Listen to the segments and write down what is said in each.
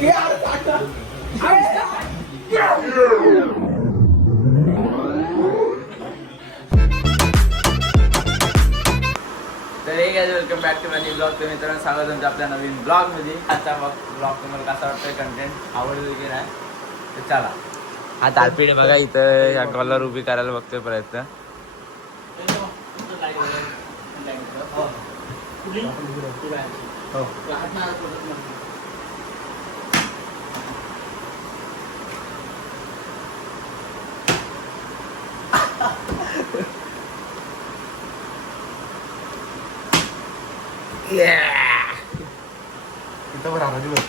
तर हे काय welcome back to my new blog. तुम्ही मित्रांनो स्वागत तुमचं आपल्या नवीन ब्लॉगमध्ये. आजचा ब्लॉग तुम्हाला कसा वाटतोय, कंटेंट आवडलं की नाही तर चला. हा तालपीड बघा इथं या कॉलर उभी करायला बघतोय प्रयत्न. इथं बरं आला दिवस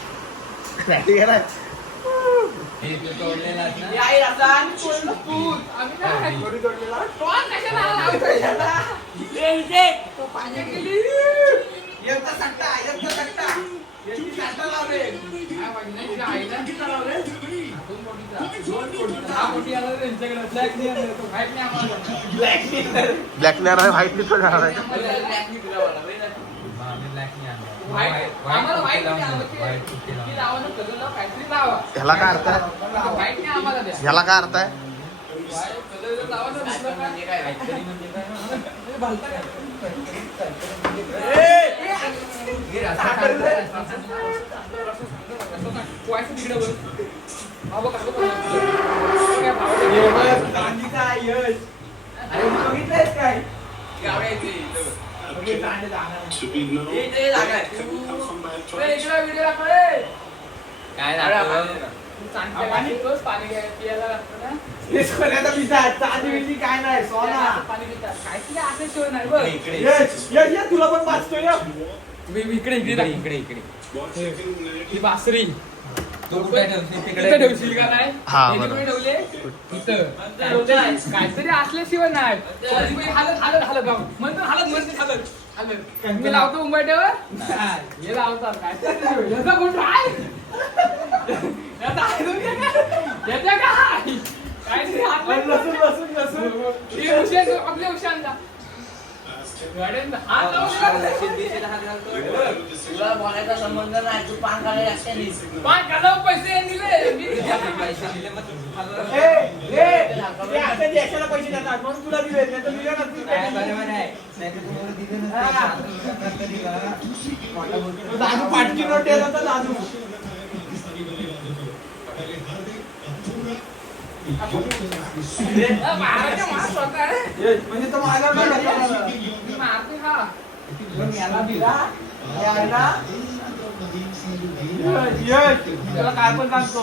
ब्लॅक नाही व्हाईट नाही जाणार आहे. ह्याला काय अर्थ आहे? ह्याला काय अर्थ आहे? तुला पण वाचतोय इकडे इकडे इकडे इकडे ही बासरी ठेवशील का नाही? ठेवले काहीतरी असल्याशिवाय नाही. हालत हालत हालत म्हणतो हालत म्हणते हालत हालत मी लावतो मुंबईवर हे लावतात काय आपल्या उशांचा तुला बोलायचा संबंध नाही. तू पान काढायला पान काढा पैसे दिले पैसे देतात म्हणून तुला दिले नाही तर दादू पाटकी नोट तर दादू म्हणजे तो माझ्या मारते हा तुला काय पण सांगतो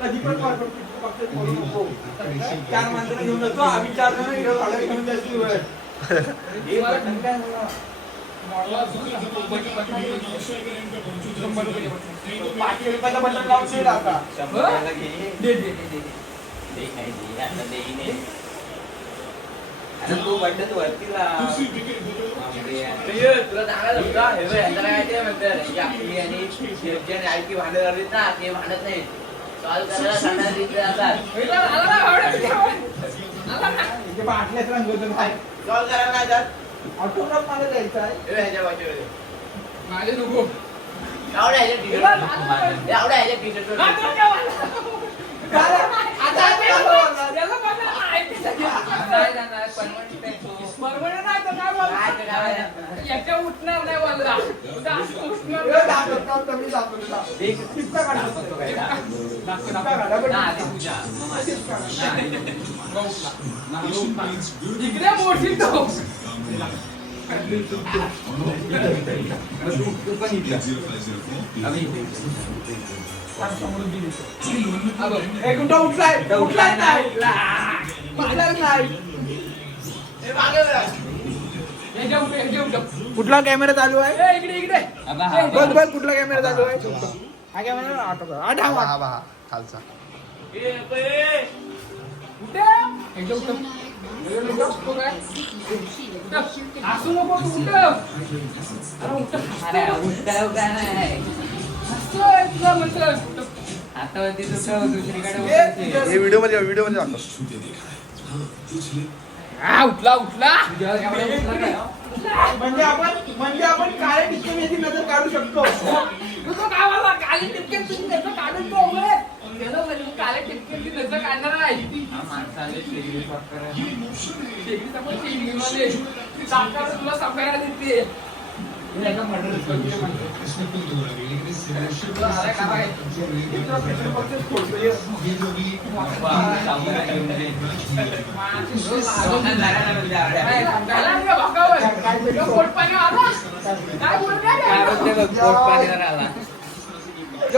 कधी पण नको 4 माणसाला घेऊन जातो. आम्ही 4 जण घेऊन जायची वेळ ₹5 बटन लावून आता तू बटन वरती तुला चांगला म्हणतात भांडत आली ना ते भांडत नाही. सॉल्व करायला सांगणार बाटल्याच रंगवतो सॉल्व करायला नाही जात. ऑटोग्राफ मला द्यायचा आहे ह्याच्या बाजूला माझे नको एवढ्या ह्याच्या टी शर्ट याच्या उठणार नाही मला इकडे मोठी तो उठलाय नाही कुठला कॅमेरा चालू आहे? इकडे इकडे बघ बघ कुठला कॅमेरा चालू आहे? हा कॅमेरा खालचा असू नको व्हिडिओ मध्ये उठला म्हणजे आपण काळे टिक्के याची नजर काढू शकतो. तुझं काय मला काळे टिपके तुम्ही नजर काढून तो उघड. त्याला म्हणजे काळे टिपके नजर काढणार आहे. हा माणसाले शेगडी साफ करायला. शेगडीचा पण शेगडीवाले. साखर तुला साफ करायला देते. याचा मर्डर तुला आलाय का बाई?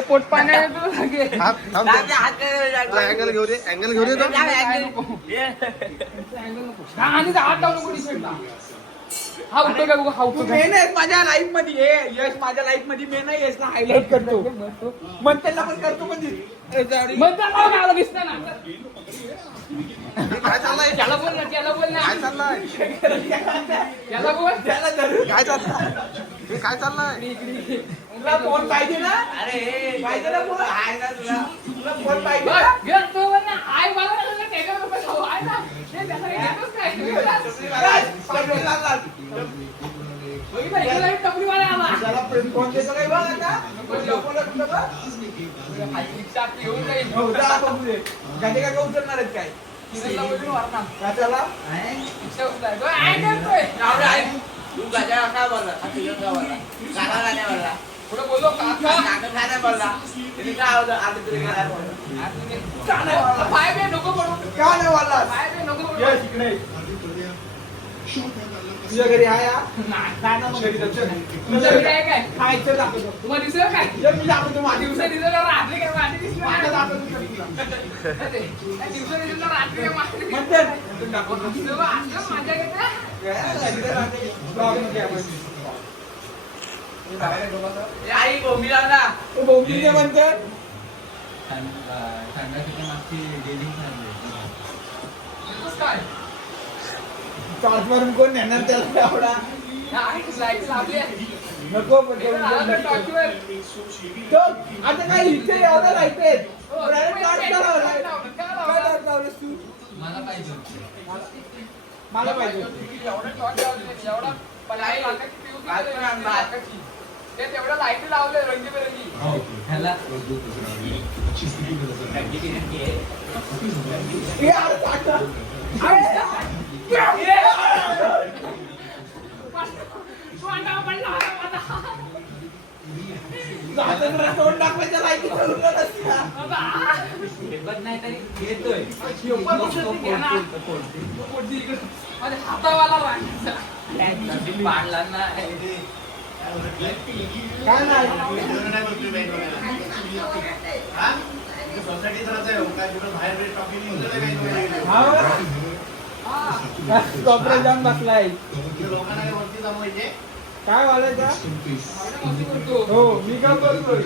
पोट पाणी अँगल घेऊ दे अँगल घेऊ दे तो. हात लावू नको टी-शर्टला. हा उठतो का बघू हा उठतो का? मेन आहे माझ्या लाईफ मध्ये यश माझ्या लाईफ मध्ये मेन आहे. यशला हायलाइट करतो म्हणताना पण करतो पण मग त्याला मला दिसतं ना. काय चाललंय त्याला बोल ना त्याला बोल ना काय चाललंय त्याला बोल त्याला धरून काय चाललंय हे काय चाललंय. तुला फोन पाहिजे ना. अरे पाहिजे ना फोन आहे ना तुला फोन पाहिजे बस ना? घेत तो बोल ना हाय मला ना त्याच्यावर रुपये खाऊ आहे ना ते त्याला घेतोच काय पाहिजे लागला. बघितलं इकडे लाईट टपरीवाला आला त्याला फोन देतो काय बघ आता. फोन कुठं बघ. रिक्षा घेऊन जाईल हो जा बघू दे. गाडी काय उतरणार आहेत काय किरणला बोलून वरणार का त्याला रिक्षा उचलाय तो आहे करतोय तू गजा काय बोलला हा तुझ्या काय बोलला काका काय नाही बोलला पुढे बोललो काका काका काय नाही बोलला तिने काय होतं आता तुला काय बोलला का नाही वाला? पाय बे नको पडू का नाही वाला? पाय बे नको पडू यश इकडे तुझ्या घरी आहे हा? नाही काय ना मग घरी जायचं. तुझ्या घरी आहे काय खायचं दाखवतो. तुम्हाला दिसलं काय ये मी दाखवतो माझी दिवसा दिसलं रात्री काय माझी दिसली माझं माझ्या दाखवतो तुला. दिवसा दिसलं रात्री काय माझी म्हणते तू दाखवतो. माझ्या घेता आई बोंबीला ना बोंबील म्हणते संघाची मागची डेलिंग काय टॉर्च मारून कोण नेणार त्याला एवढा. लाईट लावली आहे नको पण तो- टॉर्चवर तो आता काय इथे एवढं लाईट आहेत. हो, Direct torch लावलं. काय लावलं? काय torch लावलंस तू? मला पाहिजे मला पाहिजे. एवढं टॉर्च लावले एवढा काय? काय पण आणला? ते तेवढं लाईट लावले रंगीबेरंगी ह्याला हे अरे टाटा. जाताना तोंड दाखवायच्या लाईटीत उरलं नसत्या. फेकत नाही तरी येतोय हातावाला पाडला ना काय नाही कॉपरा जाम बसलाय. काय बोलायचं हो मी काय बोलतोय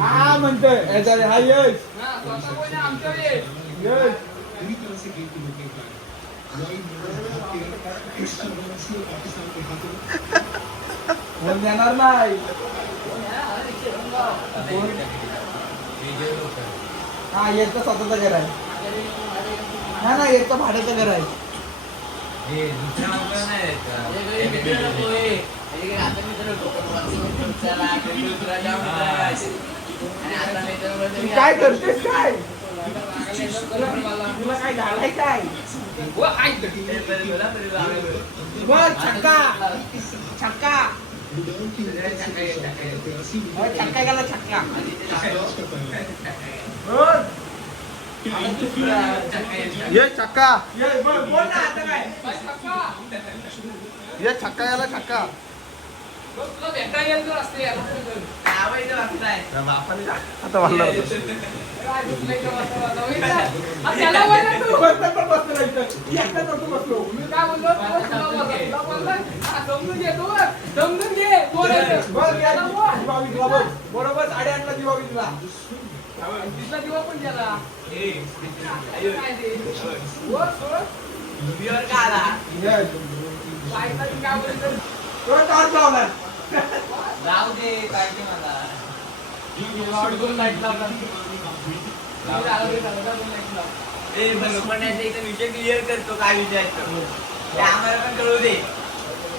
हा म्हणतोय हा यश यश फोन देणार नाही. हा याचं स्वतःचं घर आहे. हा ना याचं भाड्याचं घर आहे. दुसऱ्या माणसाला नाही द्यायचं. आता तू काय करतेस काय तुला काय झालंय काय बघ छक्का छक्का छक्का गेला छक्का ये छक्का बोल ना आता काय ये छक्का याला छक्का तुला भेटा येईल तर असते बापाने आता वाढलं होतं. त्याला बोलला तू बसला पण बसला इथं एकटा नको बसलो मी काय बोललो तुला बोलला हा, समजून घे तू समजून घे कोण आहे ते? बघ या त्याला बोल. दिवा विकला बघ बरोबर 8:30 ला दिवा विकला तिथला दिवा पण गेला काय ते? बोल, बोल. Yes. बायका ती काय बोलली? तो टॉर्च लावला जाऊ दे पाहिजे मला दोन लाईट लावला. लावला, लावला, लावला, दोन लाईट लावला. पण इथे विषय क्लिअर करतो काय विचारतो ते आम्हाला पण कळू दे.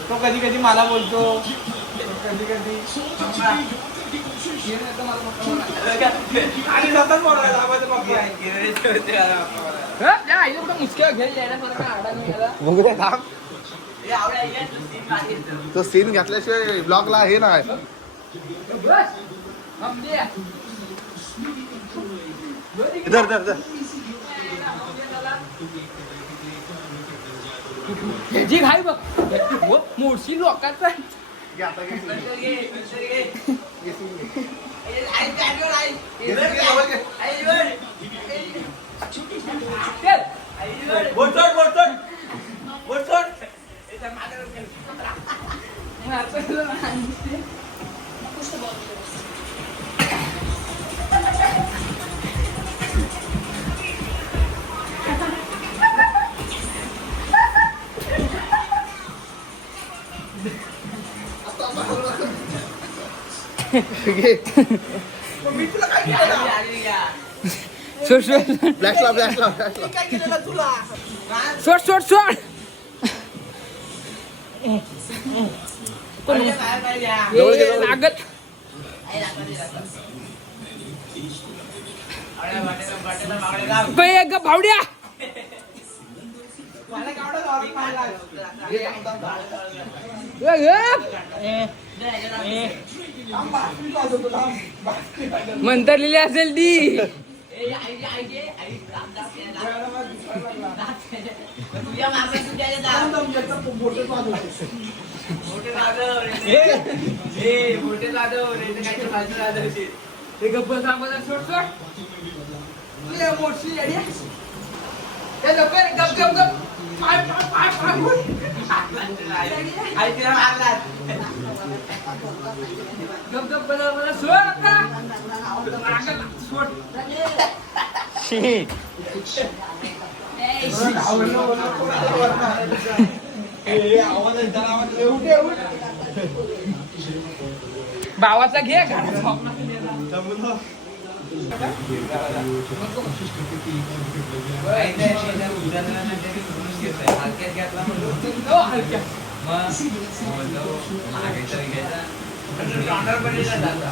तो कधी कधी मला बोलतो, कधी कधी आणि जातात बोलायला आवाज पप्पा. त्या आईला कुठं मुसक्या घ्यायला येण्यासारखा आडा नाही याला. बघू दे थांब. हे आवडा आहे का? तू scene मागे. तो सीन घातल्याशिवाय ब्लॉगला हे नाही. बस. थांब दे. इधर इधर इधर. ह्याची घाई बघ. मोडशी लोकांचा घे आता घे. नंतर घे, नंतर घे. घे scene घे. आई चालू आहे. घे scene घे, आवाज घे. आई वर. चल. आई वर. बोट सोड, बोट सोड. बोट सोड. याच्या मागे वर खेळ. मग आता तुला माहिती. घे. मी तुला काय केलं? आली घ्या. सोड सोड फ्लॅश लाव फ्लॅश लाव फ्लॅश लाव. काय केलं तुला? सोड सोड सोड. अरे बाहेर बाहेर घ्या. जवळ घे, ए, जवळ घे. लागत. आई लागला, लागला. अरे वाटेला मागडे लाव. बे ग भावड्या. मला केवढा जोरात पाहिला. थांब, बाटली वाजवतो, थांब. बाटली वाजवतो. मंतरलेली असेल ती. ए, आई घे, आई घे. आई दाब, दाब, दाब. वेळाला मला दिसायला लागला. तुझ्या मागे तू त्याला थांब, दाब. थांब, याचा बोटच वाजवतो. मोठे वाजव रे. ए, मोठे वाजव रे. ते काय ते बाजू वाजवशील. ते गप्प सांगत सोड सोड. ये मोठी येडी. ते गप्प रे, गप गप गप. पाय पाय पाय पाय उठ. आई तिला मारलात. गप गप मला सोड आता. रागाला सोड. आवडलं, आवडलं, कोणाला वरनं. ए, आवाज आहे, जरा आवाज आहे. उठ, ये, उठ. भावाचा घे घराचा. जमलं. हलक्यात घेतला म्हणून. हो, हलक्या. मागे तरी घ्यायचा. डॉक्टर पडलेला जाता.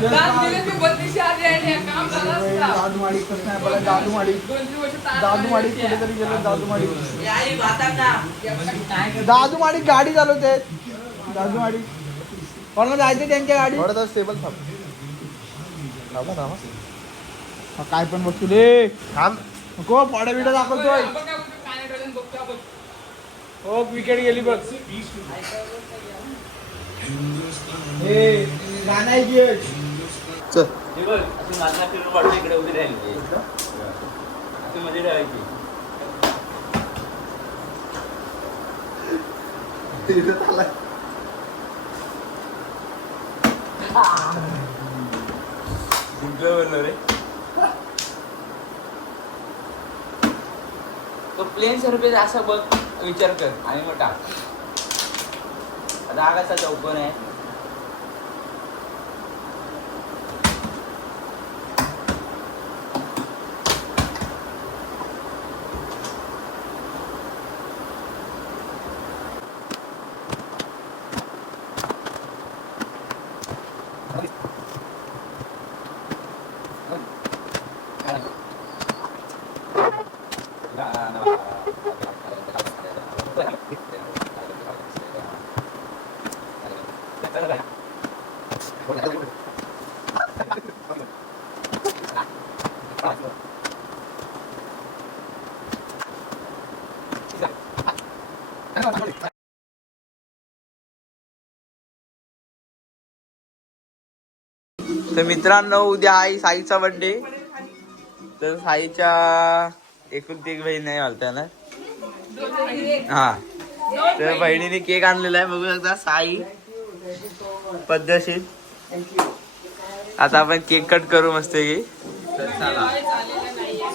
दात दिले ते 32 आले आणि काम झालं असतं. दादूमाडी कसं नाही बघा, दादूमाडी. 2-3 वर्ष ताण दादूमाडी आली कुठेतरी गेलं, दादूमाडी. ए, आई भातात ना. दादूमाडी गाडी चालवते. दादूमाडी कोणाला जायचं त्यांच्या गाडी. थोडं तर स्टेबल थांब. थांबा थांबा. हा, काय पण बघतो रे. थांब. नको पाड्या बिड्या दाखवतोय. आपण काय बोलतो, काने डोळ्यानं बघतो आपण. हो, विकेट गेली बघ. हे गाणं आहे की. चल. हे बघ, असं माझा फिरून पडतो इकडे उभी राहिली. असं मध्ये राहायची. इथं चाललाय. जिंकलं बोललो रे. तो प्लेन सरफेस असा बघ, विचार कर आणि मग टाक. आता हा कसा चौकोन आहे. तर मित्रांनो, उद्या आहे साईचा बर्थडे. तर साईच्या एकुलती एक बहीण नाही म्हणता ना. हा, तर बहिणीने केक आणलेला आहे, बघू शकता. साई पद्धतशीर. आता आपण केक कट करू मस्त की. तर चला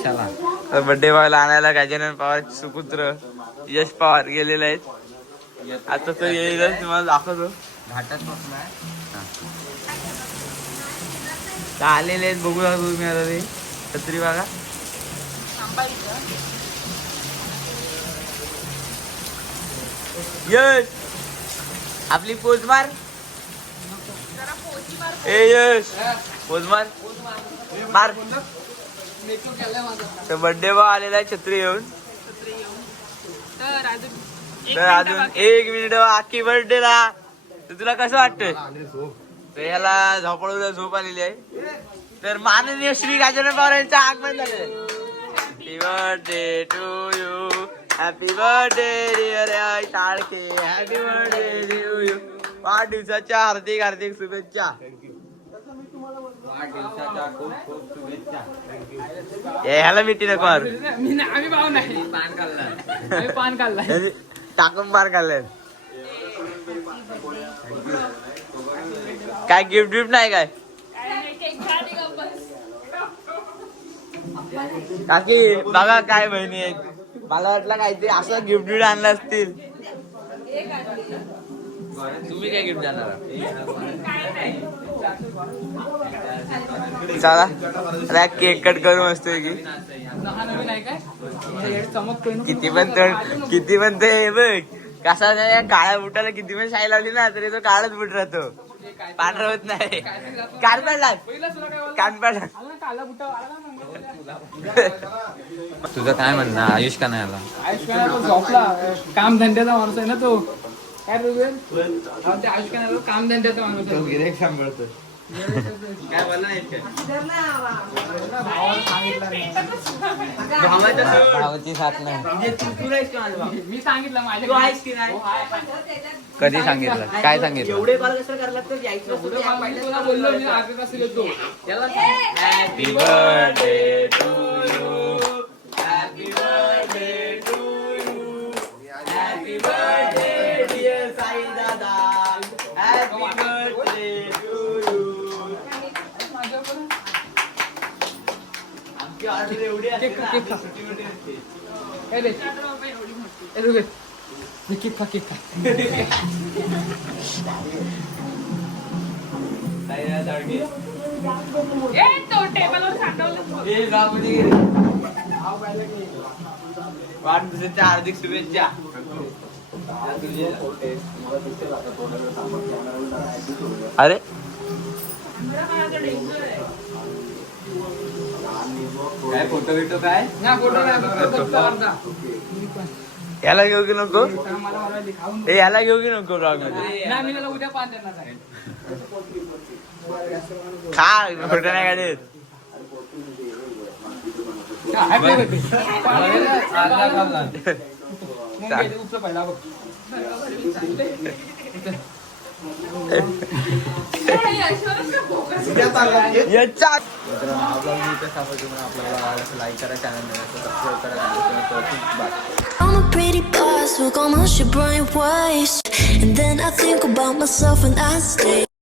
चला. तर बर्थडे बॉयला आणायला गजानन पवार सुपुत्र यश पवार गेलेले आहेत. आता तो येईलच, तुम्हाला दाखवतो. घाटात आलेले आहेत, बघू शकता तुम्ही. आता ते छत्री बघा. यश आपली पोच मार. ए यश पोच मार मार. तर बर्थडे बॉय आलेला आहे छत्री येऊन. तर अजून 1 मिनिट आखी बर्थडे ला. तर तुला कसं वाटतंय? तर याला झोपडूला झोप आलेली आहे. तर माननीय श्री राजेंद्र पवार यांचं आगमन झालं. Happy birthday to you. Happy birthday dear Talke. Happy birthday to you. वाढदिवसाच्या हार्दिक हार्दिक शुभेच्छा. वाढदिवसाच्या खूप खूप शुभेच्छा. ह्याला मिठी नको मारू. आम्ही भाऊ नाही. पान खाल्ला. आम्ही पान खाल्लाय. टाकून पान खाल्लंय. काय गिफ्ट गिफ्ट नाही काय? काकी बघा काय बहिणी आहेत. मला वाटलं काहीतरी असं गिफ्ट गिफ्ट आणलं असतील. तुम्ही काय गिफ्ट आणणार? चला केक कट करू मस्त की. नवीन आहे काय चमकतोय ना. किती पण ते बघ कसा काळ्या बुटाला किती पण शाई लावली ना तरी तो काळाच बुट राहतो. पांढरा होत नाही. कानपाडला कानपाडला. तुझं काय म्हणणं आयुष का नाही आला? आयुष खाना झोपला. काम धंद्याचा माणूस आहे ना तो. काय रुबेल ते आयुष खाना काम धंद्याचा माणूस आहे. गिरेक सांभाळतो. काय बोलला भावाची साथ नाही. मी सांगितलं माझ्या. तू आहेस की नाही? कधी सांगितलं? काय सांगितलं? एवढे कॉल कसं करला तर यायचं तुला बोललो मी अर्ध्या तास येतो. याला happy birthday to you. Happy birthday to you. Happy birthday dear Sai Dada. Happy birthday to you. आमची ऑर्डर एवढी असते ना, केक खा. सुट्टीमध्ये असते. काय रे ए रुबेल मी केक खा. साईला दाढी. तो टेबलवर साठवलं. ए गावामध्ये वाढदिवसाच्या हार्दिक शुभेच्छा. अरे काय फोटो बिटो काय? ना फोटो नाही फक्त अर्धा. याला घेऊ की नको? मला मारायला खाऊन. ए याला घेऊ की नको ब्लॉग मध्ये? नाही मी त्याला उद्या पान देणार आहे. खा फोटो नाही काढत. Happy birthday. उपलं पहिला बघ. याच्या लाईक करा, चॅनल सबस्क्राईब करा. I'm a pretty boss, look almost your bright waist. And then I think about myself and I stay.